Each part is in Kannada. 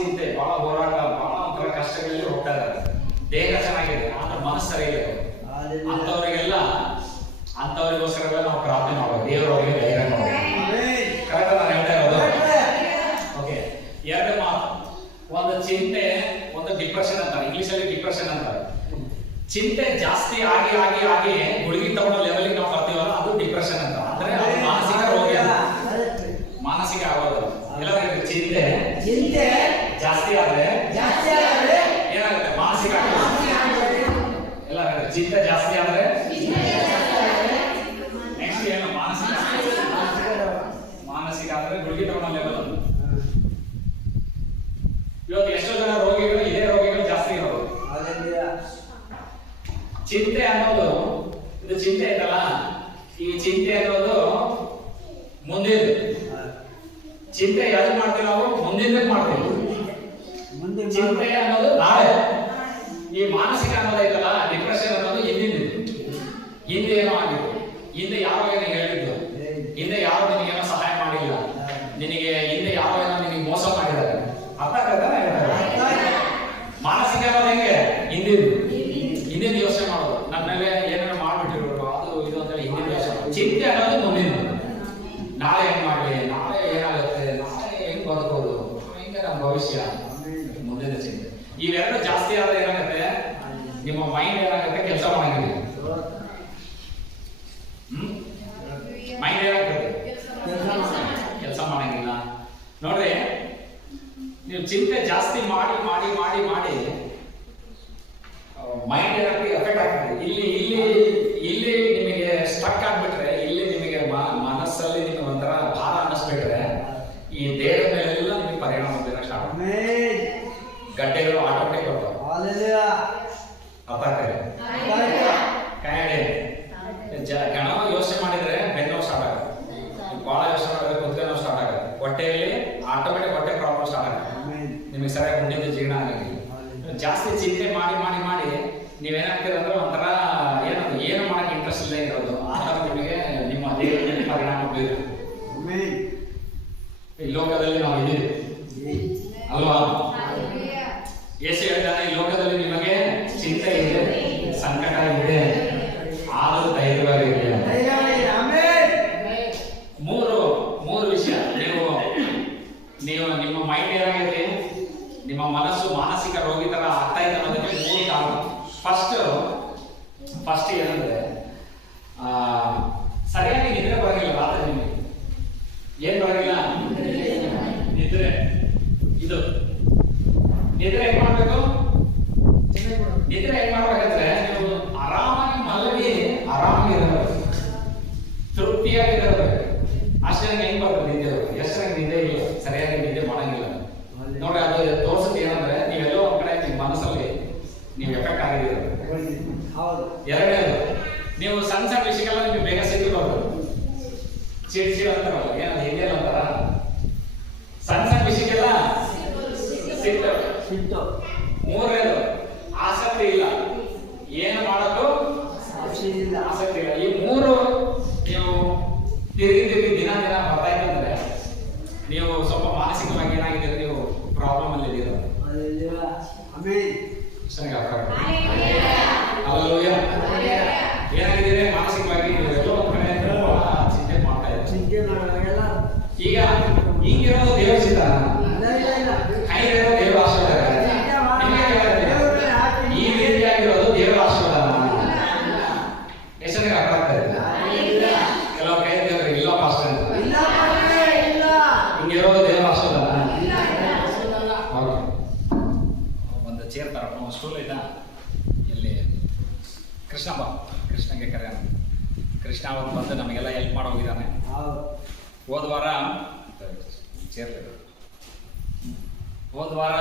ಬಹಳ ಚಿಂತೆ ಬಹಳ ಹೋರಾಟ ಬಹಳ ಒಂಥರ ಕಷ್ಟಗಳಲ್ಲಿ ಹೋಗ್ತಾ ಇದ್ದಾರೆ ದೇಹ ಚೆನ್ನಾಗಿದೆ ಆದ್ರೆ ಮನಸ್ಸು ಸರಿ ಇಲ್ಲ ಹಾಲೆಲೂಯಾ ಅಂತವರಿಗೆಲ್ಲ ಅಂತವರಿಗೋಸ್ಕರ ನಾವು ಪ್ರಾರ್ಥನೆ ಮಾಡೋದು. ದೇವರವರಿಗೆ ಧೈರ್ಯ ಮಾಡೋದು. ಕರೆಕ್ಟ್ ನಾನು ಹೇಳ್ತಾ ಇರೋದು? ಓಕೆ ಎರಡು ಮಾತು. ಒಂದು ಚಿಂತೆ ಒಂದು ಡಿಪ್ರೆಷನ್ ಅಂತಾರೆ. ಇಂಗ್ಲಿಷ್ ಅಲ್ಲಿ ಡಿಪ್ರೆಷನ್ ಅಂತಾರೆ. ಚಿಂತೆ ಜಾಸ್ತಿ ಆಗಿ ಆಗಿ ಆಗಿ ಗುಳಿಗೆ ತಗೊಳ್ಳೋ ಲೆವೆಲ್ಗೆ ನಾವು ಬರ್ತೀವಲ್ಲ ಅದು ಡಿಪ್ರೆಷನ್ ಅಂತ. ಅಂದ್ರೆ ಅದು ಮಾನಸಿಕ ರೋಗ. ಮಾನಸಿಕ ಆಗೋದು. ಎಲ್ಲ ಚಿಂತೆ. ಚಿಂತೆ ಜಾಸ್ತಿ ಆದ್ರೆ ಜಾಸ್ತಿ ಆದರೆ ಏನಾಗುತ್ತೆ ಮಾನಸಿಕ ಆಗೋದು ಎಲ್ಲ ಚಿಂತೆ ಜಾಸ್ತಿ ಆದ್ರೆ ನೆಕ್ಸ್ಟ್ ಏನು ಮಾನಸಿಕ ಮಾನಸಿಕ ಆದ್ರೆ ಗುಳಿಗೆ ತಗೊಳ್ಳೋ ಲೆವೆಲ್ ಅದು ಇವತ್ತು ಎಷ್ಟೋ ಜನ ರೋಗಿಗಳು ಇದೇ ರೋಗಿಗಳು ಜಾಸ್ತಿ ಇರೋದು ಹಾಲೆಲೂಯಾ ಚಿಂತೆ ಅನ್ನೋದು ಇದು ಚಿಂತೆ ಐತಲ್ಲ ಈ ಚಿಂತೆ ಅನ್ನೋದು ಮುಂದಿನ ಚಿಂತೆ ಯಾವ್ದು ಮಾಡ್ತೀವಿ ನಾವು ಮುಂದಿನ ಮಾಡ್ತೀವಿ ಮುಂದೆ ಚಿಂತೆ ಅನ್ನೋದು ನಾಳೆ. ಈ ಮಾನಸಿಕ ಅನ್ನೋದು ಐತಲ್ಲ ಡಿಪ್ರೆಷನ್ ಅನ್ನೋದು ಹಿಂದಿನ ಹಿಂದೆ ಏನೋ ಆಗಿತ್ತು. ಹಿಂದೆ ಯಾವಾಗ ಹೇಳಿದ್ದು? ಹಿಂದೆ ಯಾರು ನಿನಗೇನೋ ಸಹಾಯ ಮಾಡಿಲ್ಲ? ನಿನಗೆ ಹಿಂದೆ ಯಾವಾಗ ನಿನಗೆ ಮೋಸ ಮಾಡಿದ್ದಾರೆ. ಅರ್ಥ ಮಾನಸಿಕ ಅನ್ನೋದು ಹೆಂಗೆ? ಹಿಂದಿನ ಹಿಂದಿನ ಯೋಚನೆ ಮಾಡೋದು ನನ್ನ ಮೇಲೆ ಏನಾದ್ರು ಮಾಡ್ಬಿಟ್ಟಿರೋರು ಅದು ಇದು ಅಂತ ಹೇಳಿ ಹಿಂದಿನ ಯೋಚನೆ ಮಾಡೋದು. ಚಿಂತೆ ಅನ್ನೋದು ಮುಂದಿನ ನಾಳೆ ಹೆಂಗ್ ಮಾಡ್ಲಿ ನಾಳೆ ಏನಾಗುತ್ತೆ ನಾಳೆ ಹೆಂಗ್ ಬದುಕೋದು ಭವಿಷ್ಯ ಮುಂದಿನ ಚಿಂತೆ. ಇವೆರಡು ಜಾಸ್ತಿ ಆದ್ರೆ ಏನಾಗುತ್ತೆ? ನಿಮ್ಮ ಮೈಂಡ್ ಏನಾಗುತ್ತೆ? ಕೆಲಸ ಮಾಡಂಗಿಲ್ಲ. ಮೈಂಡ್ ಏನಾಗ್ತದೆ? ಕೆಲಸ ಮಾಡಂಗಿಲ್ಲ. ನೋಡ್ರಿ ನೀವು ಚಿಂತೆ ಜಾಸ್ತಿ ಮಾಡಿ ಮಾಡಿ ಮಾಡಿ ಮೈಂಡ್ ನಿಮಗೆ ಜೀರ್ಣ ಆಗಂಗಿಲ್ಲ ಜಾಸ್ತಿ ಚಿಂತೆ ಮಾಡಿ ಮಾಡಿ ಮಾಡಿ ನೀವೇನಾಗ್ತೀರ ಅಂದ್ರೆ ಒಂಥರ ಏನು ಏನು ಮಾಡಕ್ಕೆ ಇಂಟ್ರೆಸ್ಟ್ ಇಲ್ಲ ಇರೋದು. ಆ ಥರ ನಿಮಗೆ ನಿಮ್ಮ ದೇಹದ ಮೇಲೆ ಪರಿಣಾಮ ಬೀರುತ್ತೆ ಈ ಲೋಕದಲ್ಲಿ ನಾವು ಇದ್ದೀವಿ. ಅಲ್ವಾ? ಯೇಸು ಹೇಳಿದಾನೆ ಈ ಲೋಕದಲ್ಲಿ ಸಣ್ಣ ಸಣ್ಣ ವಿಷಯಕ್ಕೆಲ್ಲ ನಿಮಗೆ ಬೇಗ ಸಿಟ್ಟು ಬರ್ತದೆ ಚಿಡ್ ಚಿಡ್ ಅಂತಾರಲ್ಲ ಏನದು ಹಿಂದಿಯಲ್ಲಿ ಅಂತಾರ ಸುಳಿದ ಇಲ್ಲಿ ಕೃಷ್ಣ ಬಾಬು ಕೃಷ್ಣಗೆ ಕರೆಯೋಣ. ಕೃಷ್ಣ ಅವರು ಬಂದು ನಮಗೆಲ್ಲ ಹೆಲ್ಪ್ ಮಾಡಿ ಹೋಗಿದ್ದಾನೆ. ಹೋದ. ವಾರ ಹೋದ ವಾರ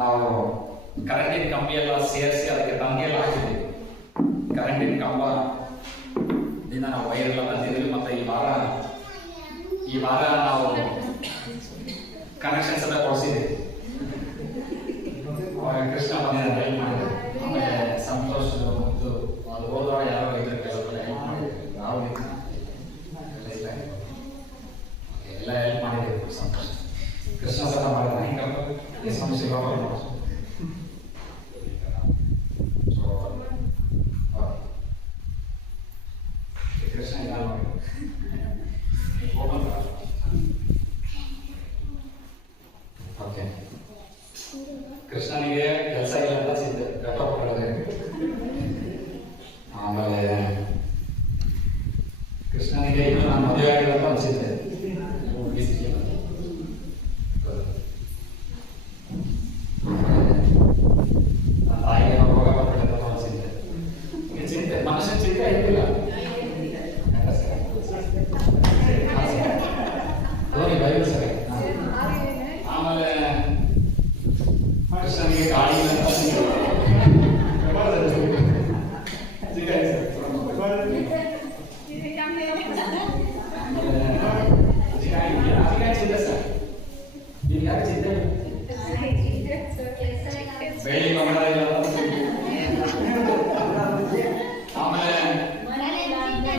ನಾವು ಕರೆಂಟಿನ ಕಂಬಿ ಎಲ್ಲ ಸೇರಿಸಿ ಅದಕ್ಕೆ ತಂಗೆಲ್ಲ ಹಾಕಿದ್ವಿ. ಕರೆಂಟಿನ ಕಂಬ. ದಿನ ನಾವು ವೈರ್ ಎಲ್ಲ ಬಂದಿದ್ವಿ ಮತ್ತೆ ಈ ವಾರ ಈ ವಾರ ನಾವು ಕನೆಕ್ಷನ್ಸ್ ಎಲ್ಲ ಕೊಡಿಸಿದ್ದೀವಿ 哎，这个项目。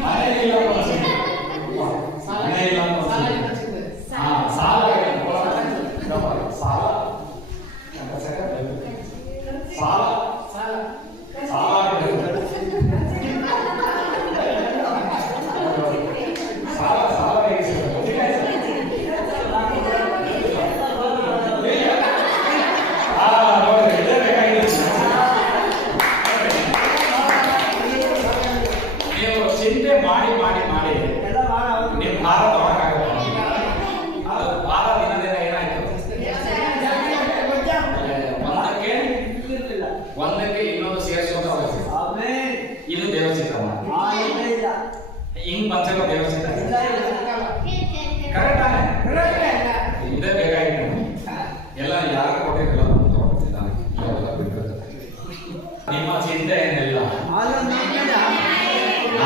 Aleluia.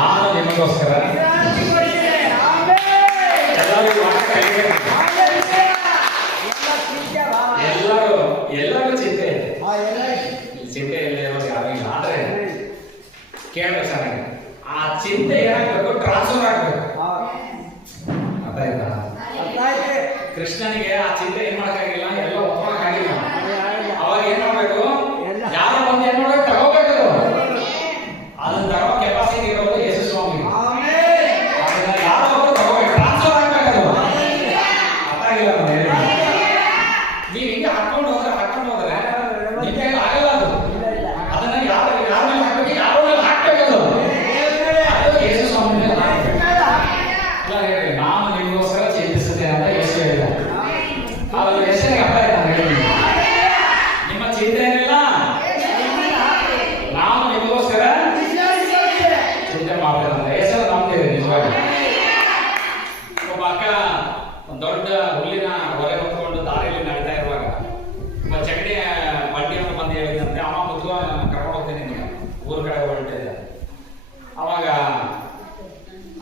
ನಾನು ನಿಮಗೋಸ್ಕರ ಎಲ್ಲರಿಗೂ ಎಲ್ಲರೂ ಎಲ್ಲರೂ ಚಿಂತೆ ಚಿಂತೆ ಇಲ್ಲದೆ ಚಿಂತೆ ಯಾರಿಲ್ಲ ಆದ್ರೆ ಕೇಳಬೇಕು ಚೆನ್ನಾಗಿ ಆ ಚಿಂತೆ ಏನಾಗಬೇಕು ಟ್ರಾನ್ಸ್ಫರ್ ಆಗಬೇಕು ಅರ್ಥ ಆಯ್ತಾ ಕೃಷ್ಣನಿಗೆ ಆ ಚಿಂತೆ ಏನು ಮಾಡಕ್ಕಾಗಿಲ್ಲ ಎಲ್ಲ ಒಪ್ಪಕ್ಕಾಗಿಲ್ಲ ಅವಾಗ ಏನ್ ಮಾಡಬೇಕು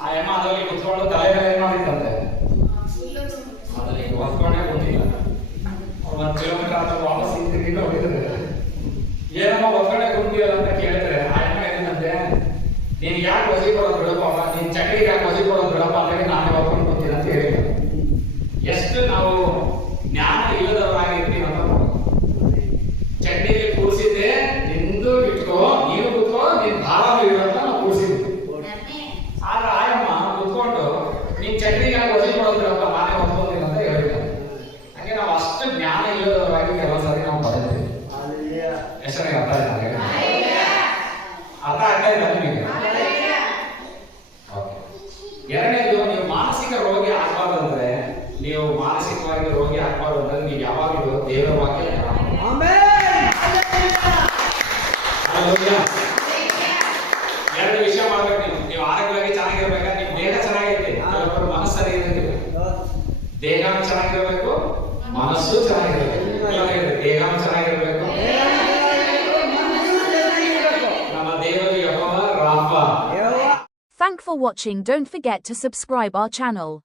ಆ ಹೆಣ್ಣ ಅಲ್ಲೋಗಿ ಕುತ್ಕೊಂಡು ತಲೆ ಏನ್ ಮಾಡಿತ್ತಂತೆ ಮೊದಲಿಗೆ ಹೊತ್ಕೊಂಡೇ ಬಂದಿಲ್ಲ ಅವ್ರು ಎಷ್ಟು ನನಗೆ ಅರ್ಥ ಆಯ್ತು? ಅರ್ಥ ಆಗ್ತಾ ಇಲ್ಲ ನಿಮಗೆ? ಎರಡನೇದು, ನೀವು ಮಾನಸಿಕ ರೋಗಿ ಆಗಬಾರ್ದು ಅಂದ್ರೆ, ನೀವು ಮಾನಸಿಕವಾಗಿ ರೋಗಿ ಆಗಬಾರ್ದು ಅಂದ್ರೆ ನೀವು ಯಾವಾಗಲೂ ದೇವರ ವಾಕ್ಯ ಎರಡು ವಿಷಯ ಮಾಡ್ಬೇಕು ನೀವು. ನೀವು ಆರೋಗ್ಯವಾಗಿ ಚೆನ್ನಾಗಿರ್ಬೇಕಾ ನೀವು ದೇಹ ಚೆನ್ನಾಗೈತೆ. ಮನಸ್ಸು ಸರಿ ಇರಬೇಕು ದೇಹ ಚೆನ್ನಾಗಿರ್ಬೇಕು, ಮನಸ್ಸು ಚೆನ್ನಾಗಿರ್ಬೇಕು. For watching don't forget to subscribe our channel.